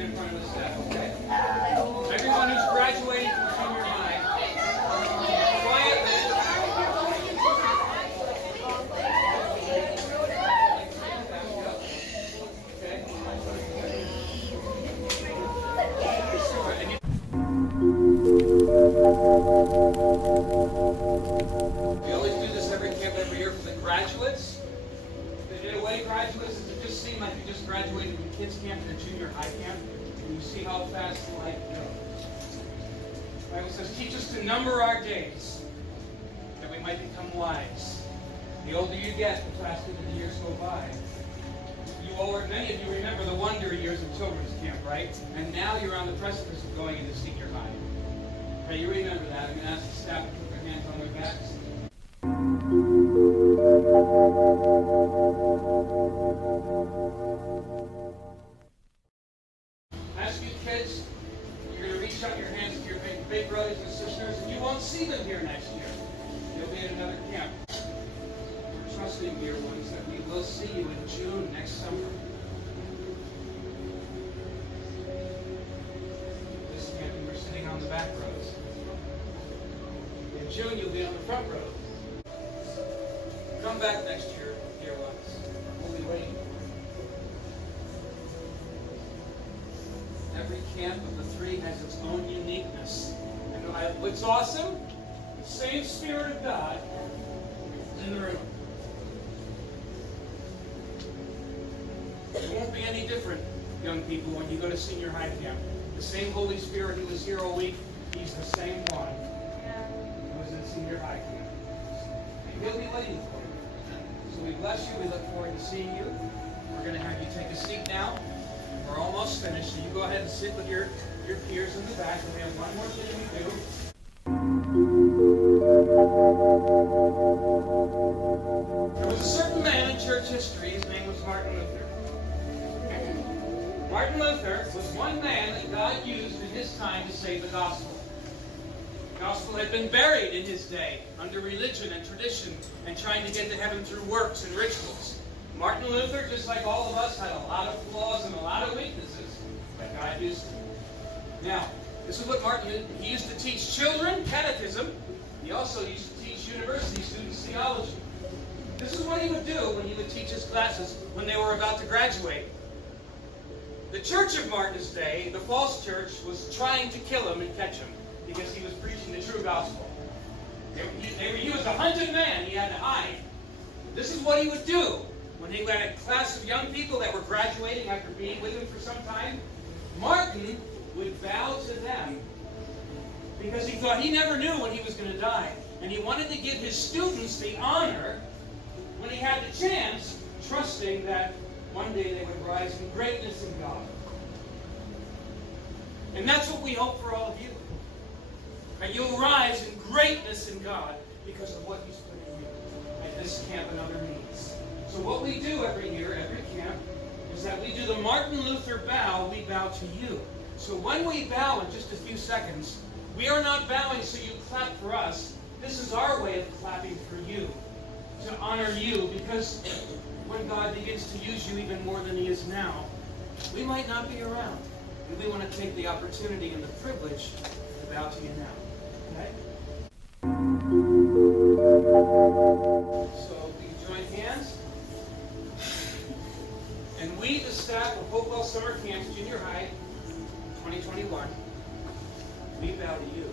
stand in front of the staff, okay? Everyone who's graduating from junior high, quietly. We always do this every camp every year for the graduates. The away graduates, does it just seem like you just graduated from kids camp to junior high camp? And you see how fast life goes. The Bible says, teach us to number our days, that we might become wise. The older you get, the faster the years go by. Many of you remember the wonder years of children's camp, right? And now you're on the precipice of going into senior high. Okay, you remember that. I'm going to ask the staff to put their hands on their backs. Ask you kids, you're going to reach out your hands to your big brothers and sisters, and you won't see them here next year. You'll be at another camp. We're trusting, dear ones, that we will see you in June next summer. This camp, we're sitting on the back rows. In June, you'll be on the front row. Come back next year, dear ones. We'll be waiting for you. Every camp of the three has its own uniqueness. And what's awesome? The same Spirit of God is in the room. It won't be any different, young people, when you go to senior high camp. The same Holy Spirit who was here all week, He's the same one who was in senior high camp. And He'll be waiting for you. So we bless you. We look forward to seeing you. We're going to have you take a seat now. We're almost finished. So you go ahead and sit with your peers in the back. And we have one more thing we do. There was a certain man in church history. His name was Martin Luther. Martin Luther was one man that God used in his time to save the gospel. The gospel had been buried in his day under religion and tradition and trying to get to heaven through works and rituals. Martin Luther, just like all of us, had a lot of flaws and a lot of weaknesses, but God used him. Now, this is what Martin did. He used to teach children catechism. He also used to teach university students theology. This is what he would do when he would teach his classes when they were about to graduate. The church of Martin's day, the false church, was trying to kill him and catch him because he was preaching the true gospel. He was a hunted man. He had to hide. This is what he would do when he had a class of young people that were graduating after being with him for some time. Martin would bow to them because he thought he never knew when he was going to die. And he wanted to give his students the honor when he had the chance, trusting that one day they would rise in greatness in God. And that's what we hope for all of you. That you'll rise in greatness in God because of what He's put in you at this camp and other means. So what we do every year, every camp, is that we do the Martin Luther bow. We bow to you. So when we bow in just a few seconds, we are not bowing so you clap for us. This is our way of clapping for you, to honor you, because when God begins to use you even more than He is now, we might not be around. And we want to take the opportunity and the privilege to bow to you now. Okay? So we join hands. And we, the staff of Hopewell Summer Camp, Junior High, 2021, we bow to you.